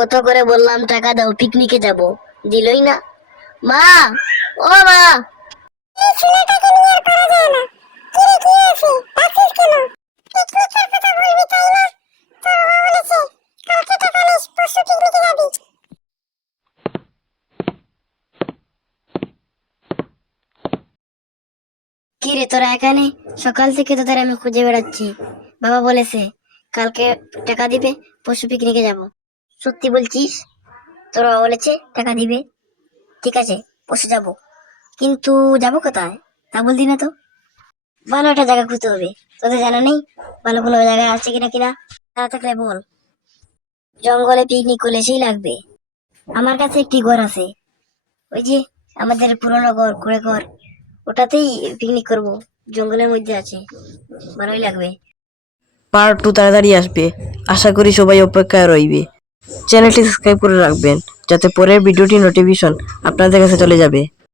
কত করে বললাম টাকা দাও, পিকনিকে যাব, দিলই না। মা, ও মা, এই ছেলেটাকে নিয়ে আর পারা যায় না। কি রে, কি হয়েছে? ডাকছিস কেন? পিকনিকের কথা বলবি তাই না? তোর বাবা বলেছে কালকে টাকা নিস, পরশু পিকনিকে যাবি। কি রে তোরা এখানে? সকাল থেকে তোদের আমি খুঁজে বেড়াচ্ছি। বাবা বলেছে কালকে টাকা দিবে, পরশু পিকনিকে যাব। সত্যি বলছিস? তোর বাবা বলেছে টাকা দিবে? ঠিক আছে, পরশু যাব, কিন্তু যাব কোথায় তা বললি না তো। ভালো একটা জায়গা খুঁজতে হবে, তোদের জানা নেই ভালো কোনো জায়গা আছে কিনা কিনা? তা থাকলে বল। জঙ্গলে পিকনিক করলে সেই লাগবে। আমার কাছে একটি ঘর আছে, ওই যে আমাদের পুরনো ঘর, কুড়ে ঘর, ওটাতেই পিকনিক করব। জঙ্গলের মধ্যে আছে, ভালোই লাগবে। পার্ট 2 তাড়াতাড়ি আসবে, আশা করি সবাই অপেক্ষায় রইবে। চ্যানেলটি সাবস্ক্রাইব করে রাখবেন যাতে পরের ভিডিওটি নোটিফিকেশন আপনাদের কাছে চলে যাবে।